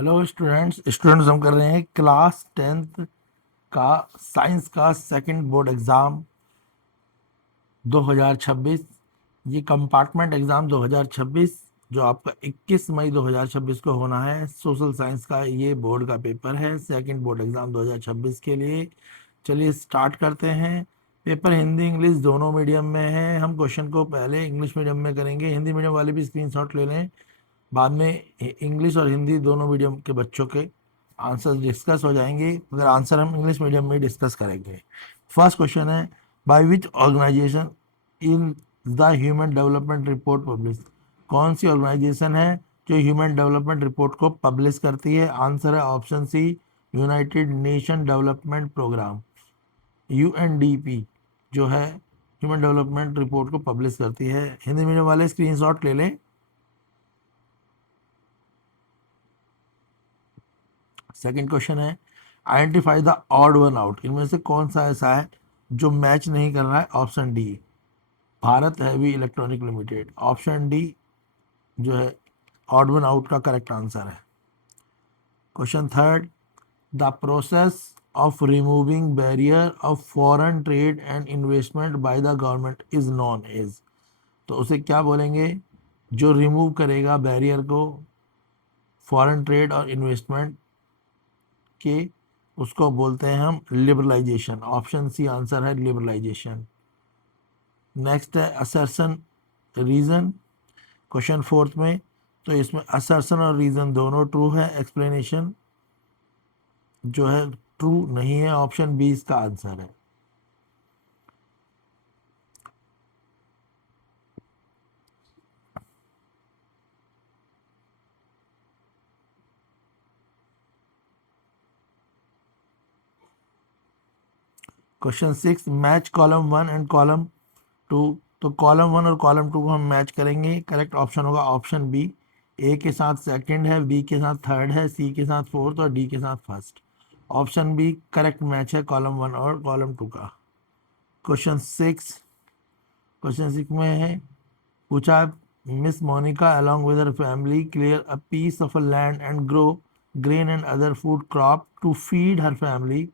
Hello students हम कर रहे हैं क्लास 10th का साइंस का सेकंड बोर्ड एग्ज़ाम 2026। ये कंपार्टमेंट एग्ज़ाम 2026 जो आपका 21 मई 2026 को होना है। सोशल साइंस का ये बोर्ड का पेपर है, सेकंड बोर्ड एग्ज़ाम 2026 के लिए। चलिए स्टार्ट करते हैं। पेपर हिंदी इंग्लिश दोनों मीडियम में है। हम क्वेश्चन को पहले इंग्लिश मीडियम में करेंगे, हिंदी मीडियम वाले भी स्क्रीनशॉट ले लें। बाद में इंग्लिश और हिंदी दोनों मीडियम के बच्चों के आंसर डिस्कस हो जाएंगे, मगर आंसर हम इंग्लिश मीडियम में डिस्कस करेंगे। फर्स्ट क्वेश्चन है, by which organisation in the human development report publish. कौन सी ऑर्गेनाइजेशन है जो ह्यूमन डेवलपमेंट रिपोर्ट को पब्लिश करती है? आंसर है option C, United Nation Development Programme, UNDP जो है ह्यूमन डेवलपमेंट रिपोर्ट को पब्लिश करती है। हिंदी मीडियम वाले स्क्रीनशॉट ले लें। सेकंड क्वेश्चन है, identify the odd one out. इनमें से कौन सा ऐसा है जो मैच नहीं कर रहा है? Option D, Bharat heavy electronic limited. Option D जो है ऑड वन आउट का करेक्ट आंसर है। Question third, the process of removing barrier of foreign trade and investment by the government is known as. तो उसे क्या बोलेंगे जो रिमूव करेगा बैरियर को फॉरेन ट्रेड और इन्वेस्टमेंट के? उसको बोलते हैं हम लिबरलाइजेशन। ऑप्शन सी आंसर है लिबरलाइजेशन। नेक्स्ट है असर्शन रीजन, क्वेश्चन फोर्थ में। तो इसमें असर्शन और रीजन दोनों ट्रू है, एक्सप्लेनेशन जो है ट्रू नहीं है। ऑप्शन बी इसका आंसर है। Question six, match column one and column to. तो कॉलम वन और कॉलम टू को हम मैच करेंगे। करेक्ट ऑप्शन होगा ऑप्शन बी। ए के साथ सेकंड है, बी के साथ थर्ड है, सी के साथ फोर्थ और डी के साथ first. Option B correct match है कॉलम वन और कॉलम टू का। क्वेश्चन सिक्स में है, पूछा miss Monika along with her family clear a piece of a land and grow grain and other food crop to feed her family.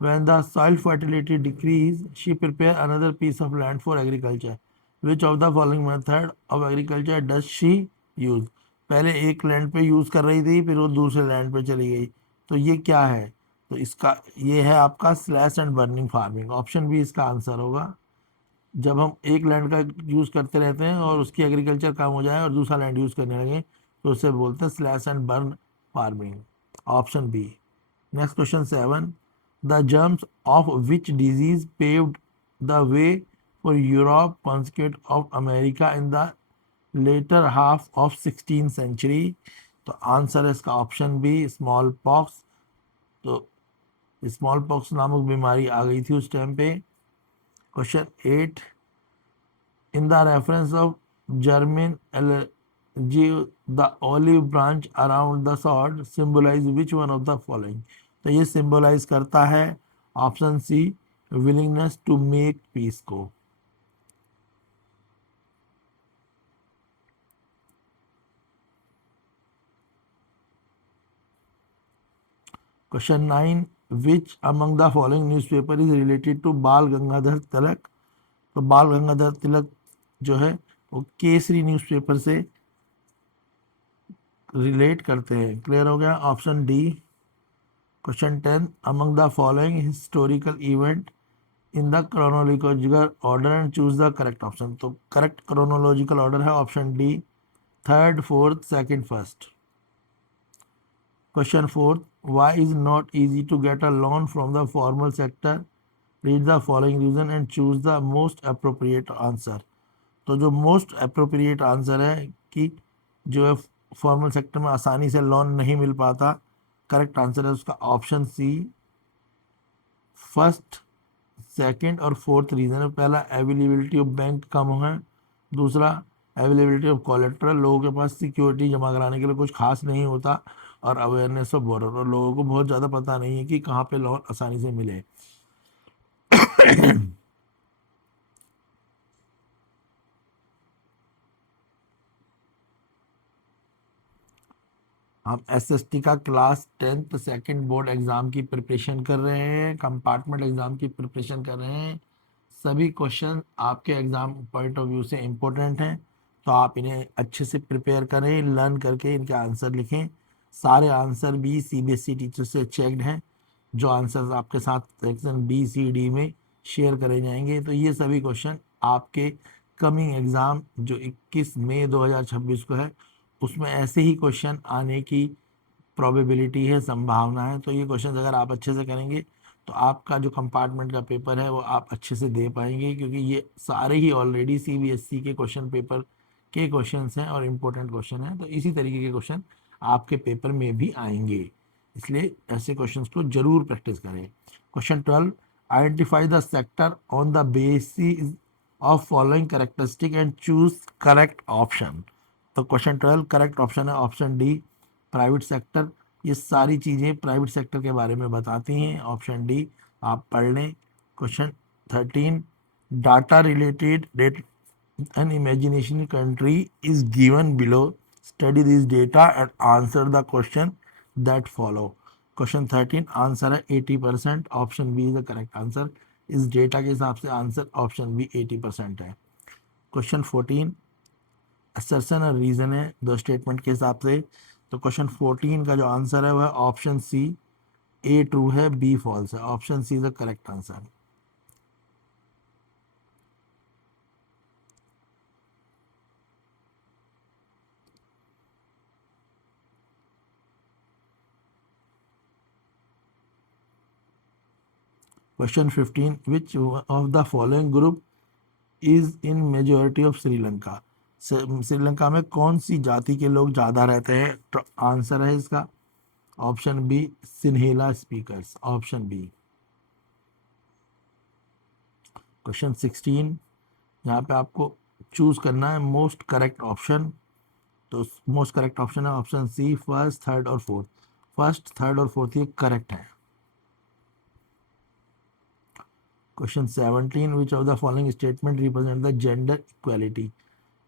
When the soil fertility decreased, she prepare another piece of land for agriculture. Which of the following method of agriculture does she use? पहले एक land पे use कर रही थी, फिर वो दूसरे land पे चली गई। तो ये क्या है? तो इसका ये है आपका slash and burning farming. Option B इसका आंसर होगा। जब हम एक लैंड का यूज़ करते रहते हैं और उसकी एग्रीकल्चर कम हो जाए और दूसरा लैंड यूज़ करने लगे, तो उसे बोलते हैं slash and burn farming. Option B. Next question seven, the germs of which disease paved the way for Europe conquest of America in the latter half of 16th century। तो answer है इसका option B, smallpox. तो smallpox नामक बीमारी आ गई थी उस टाइम पे। Question eight, in the reference of German allergy, the olive branch around the sword symbolize which one of the following? तो ये symbolize करता है option C, willingness to make peace को। Question nine, which among the following newspaper is related to Bal Gangadhar तिलक। तो बाल गंगाधर तिलक जो है वो केसरी न्यूज़पेपर से रिलेट करते हैं। क्लियर हो गया? Option D. Question ten, among the following historical event in the chronological order and choose the correct option. तो करेक्ट क्रोनोलॉजिकल ऑर्डर है option D, third fourth second first. Question fourth, why is not easy to get a loan from the formal sector, read the following reason and choose the most appropriate answer. तो जो most appropriate answer है कि जो है formal sector में आसानी से loan नहीं मिल पाता, करेक्ट आंसर है उसका ऑप्शन सी, फर्स्ट सेकंड और फोर्थ रीजन है। पहला अवेलेबिलिटी ऑफ बैंक कम है, दूसरा अवेलेबिलिटी ऑफ कोलेट्रल, लोगों के पास सिक्योरिटी जमा कराने के लिए कुछ खास नहीं होता, और अवेयरनेस ऑफ बॉर्डर, और लोगों को बहुत ज़्यादा पता नहीं है कि कहाँ पे लोन आसानी से मिले। हम एसएसटी का class 10th second board exam की प्रिपरेशन कर रहे हैं, कंपार्टमेंट एग्ज़ाम की प्रिपरेशन कर रहे हैं। सभी क्वेश्चन आपके एग्ज़ाम पॉइंट ऑफ व्यू से इम्पोर्टेंट हैं, तो आप इन्हें अच्छे से प्रिपेयर करें, लर्न करके इनके आंसर लिखें। सारे आंसर भी सीबीएसई टीचर से चेक्ड हैं, जो आंसर्स आपके साथ सेक्शन बी सी डी में शेयर करे जाएंगे। तो ये सभी क्वेश्चन आपके कमिंग एग्ज़ाम जो 21 मई 2026 को है, उसमें ऐसे ही क्वेश्चन आने की प्रोबेबिलिटी है, संभावना है। तो ये क्वेश्चन अगर आप अच्छे से करेंगे तो आपका जो कंपार्टमेंट का पेपर है वो आप अच्छे से दे पाएंगे, क्योंकि ये सारे ही ऑलरेडी सीबीएसई के क्वेश्चन पेपर के क्वेश्चंस हैं और इम्पोर्टेंट क्वेश्चन हैं। तो इसी तरीके के क्वेश्चन आपके पेपर में भी आएंगे, इसलिए ऐसे क्वेश्चंस को जरूर प्रैक्टिस करें। Question 12, identify the sector on the basis of following characteristic and choose correct option. तो क्वेश्चन 12 करेक्ट ऑप्शन है ऑप्शन डी, प्राइवेट सेक्टर। ये सारी चीज़ें प्राइवेट सेक्टर के बारे में बताती हैं, ऑप्शन डी आप पढ़ लें। Question 13, data related date an imagination country is given below, study this data and answer the question that follow। Question 13 answer है 80%, option B is the correct answer. इस डेटा के हिसाब से आंसर ऑप्शन बी 80% है। Question 14 assertion और reason है दो statement के हिसाब से। तो क्वेश्चन 14 का जो आंसर है वह ऑप्शन सी, ए ट्रू है बी फॉल्स है, option C is the correct answer. Question 15, which of the following group is in majority of Sri Lanka. Sri Lanka में कौन सी जाति के लोग ज़्यादा रहते हैं? तो आंसर है इसका option B, Sinhala speakers, option B. Question 16, यहाँ पे आपको चूज करना है मोस्ट करेक्ट ऑप्शन। तो मोस्ट करेक्ट ऑप्शन है ऑप्शन सी, फर्स्ट थर्ड और फोर्थ। फर्स्ट थर्ड और फोर्थ ये करेक्ट है। Question 17, which of the following statement represent the gender equality.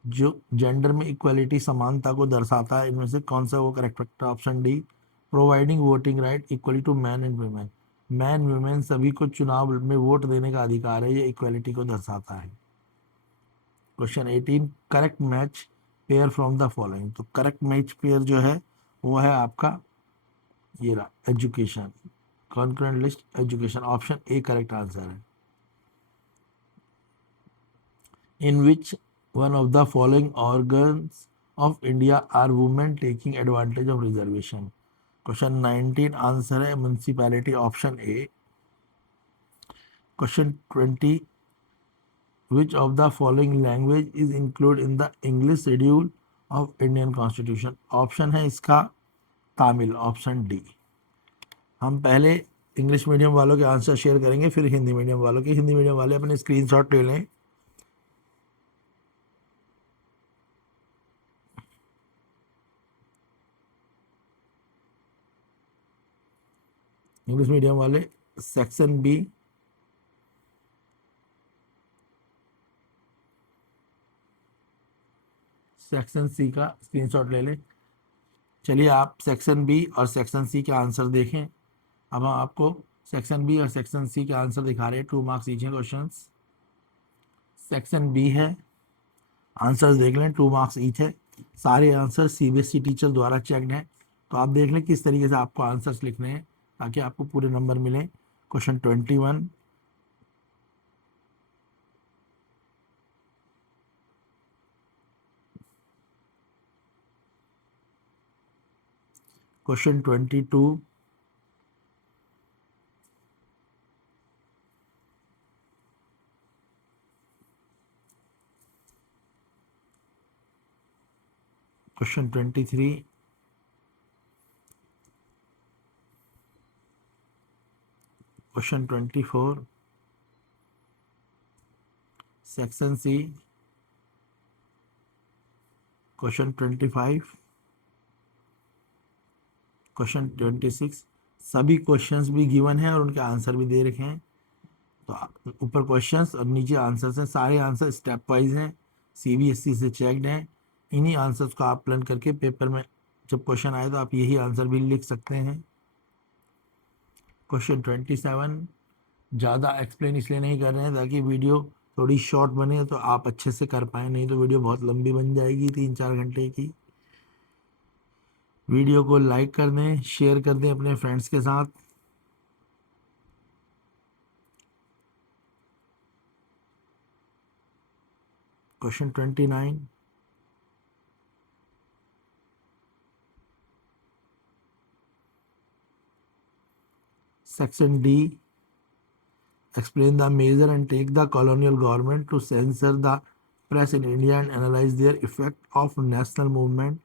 जो जेंडर में इक्वालिटी समानता को दर्शाता है, इनमें से कौन सा वो करेक्ट है? Option D, providing voting right equally to man and women. Man women सभी को चुनाव में वोट देने का अधिकार है, ये इक्वालिटी को दर्शाता है। Question 18, correct match pair from the following. तो करेक्ट मैच पेयर जो है वो है आपका ये रहा, education, concurrent list education, option A correct answer है। इन विच one of the following organs of India are women taking advantage of reservation। Question 19 answer है municipality, option A. Question 20, which of the following language is include in the English schedule of Indian constitution. Option है इसका Tamil, option D. हम पहले English medium वालों के answer share करेंगे, फिर Hindi medium वालों के। हिंदी मीडियम वाले अपने स्क्रीनशॉट ले लें। इंग्लिश मीडियम वाले सेक्शन बी, सेक्शन सी का स्क्रीनशॉट ले लें। चलिए आप सेक्शन बी और सेक्शन सी के आंसर देखें। अब हम आपको सेक्शन बी और सेक्शन सी के आंसर दिखा रहे हैं, 2 मार्क्स ईच हैं क्वेश्चंस। सेक्शन बी है, आंसर्स देख लें, 2 मार्क्स ईच है। सारे आंसर सीबीएसई टीचर द्वारा चेक्ड हैं, तो आप देख लें किस तरीके से आपको आंसर्स लिखने हैं ताकि आपको पूरे नंबर मिलें। Question 21, question 22, question 23, question 24, section C, question 25, question 26। सभी क्वेश्चंस भी गिवन हैं और उनके आंसर भी दे रखे हैं। तो ऊपर क्वेश्चंस और नीचे आंसर्स हैं, सारे आंसर स्टेप वाइज हैं, सीबीएसई से चेक्ड हैं। इन्हीं आंसर्स को आप प्लान करके पेपर में जब क्वेश्चन आए तो आप यही आंसर भी लिख सकते हैं। क्वेश्चन 27, ज़्यादा एक्सप्लेन इसलिए नहीं कर रहे हैं ताकि वीडियो थोड़ी शॉर्ट बने तो आप अच्छे से कर पाए, नहीं तो वीडियो बहुत लंबी बन जाएगी 3-4 घंटे की। वीडियो को लाइक कर दें, शेयर कर दें अपने फ्रेंड्स के साथ। Question 29, section D, explain the measure and take the colonial government to censor the press in India and analyze their effect of national movement।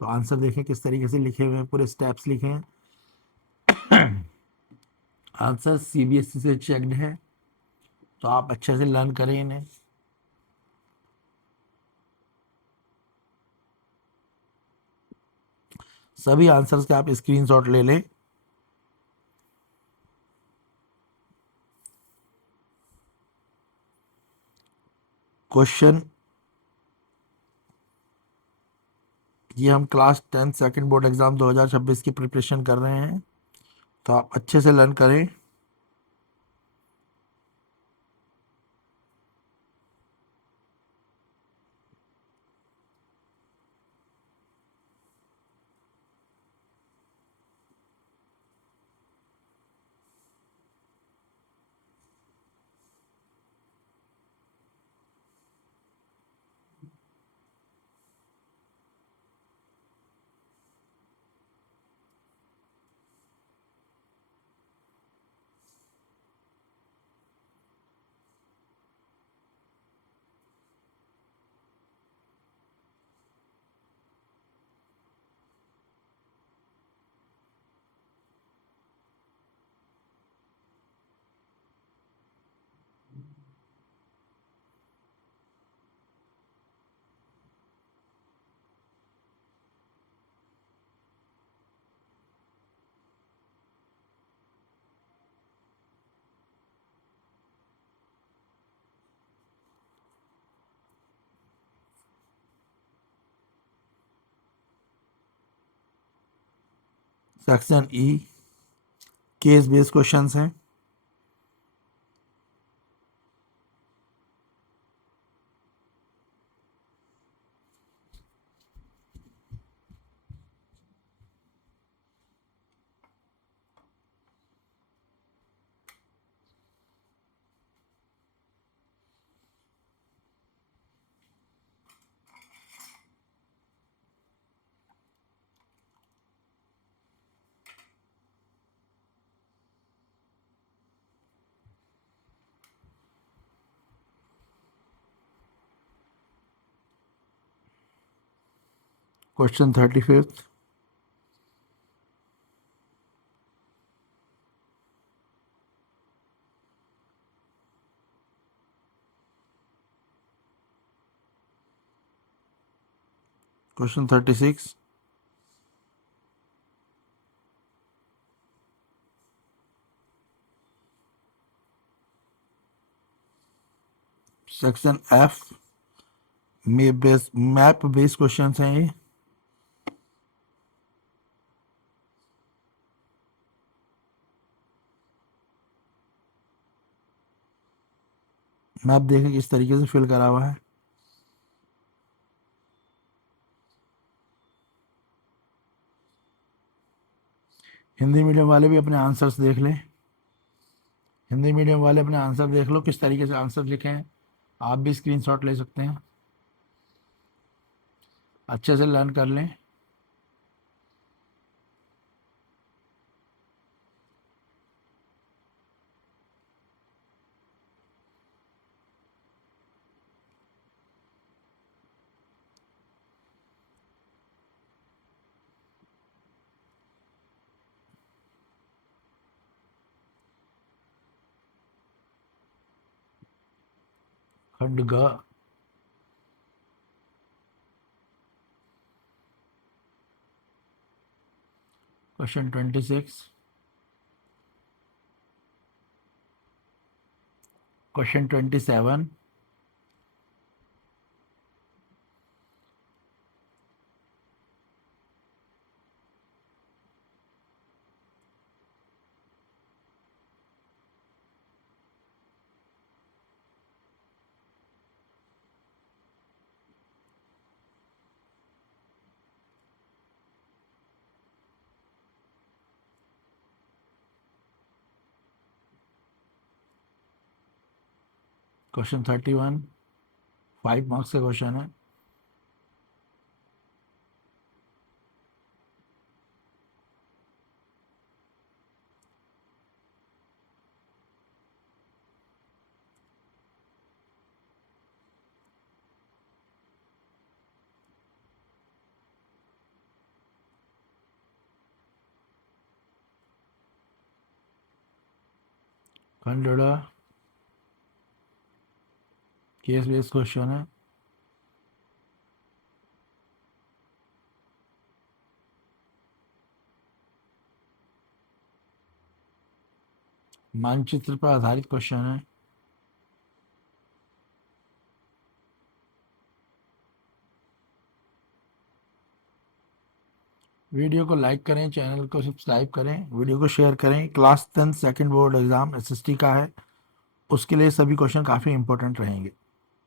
तो आंसर देखें किस तरीके से लिखे हुए हैं, पूरे स्टेप्स लिखे हैं। आंसर सीबीएसई से चेक्ड है, तो आप अच्छे से लर्न करें इन्हें। सभी आंसर्स के आप स्क्रीनशॉट ले लें। क्वेश्चन, ये हम क्लास 10 सेकंड बोर्ड एग्जाम 2026 की प्रिपरेशन कर रहे हैं, तो आप अच्छे से लर्न करें। Section E, case based questions हैं। Question 35, question 36, section F, map based questions हैं ये। मैप देखें किस तरीके से फिल करा हुआ है। हिंदी मीडियम वाले भी अपने आंसर्स देख लें। हिंदी मीडियम वाले अपने आंसर देख लो किस तरीके से आंसर लिखे हैं, आप भी स्क्रीनशॉट ले सकते हैं, अच्छे से लर्न कर लें। खंड ग, क्वेश्चन 26, क्वेश्चन 27, क्वेश्चन 31 5 मार्क्स का क्वेश्चन है। कंडोड़ा केस बेस्ड क्वेश्चन है। मानचित्र पर आधारित क्वेश्चन है। वीडियो को लाइक करें, चैनल को सब्सक्राइब करें, वीडियो को शेयर करें। Class 10 second board exam SST का है, उसके लिए सभी क्वेश्चन काफ़ी इंपॉर्टेंट रहेंगे।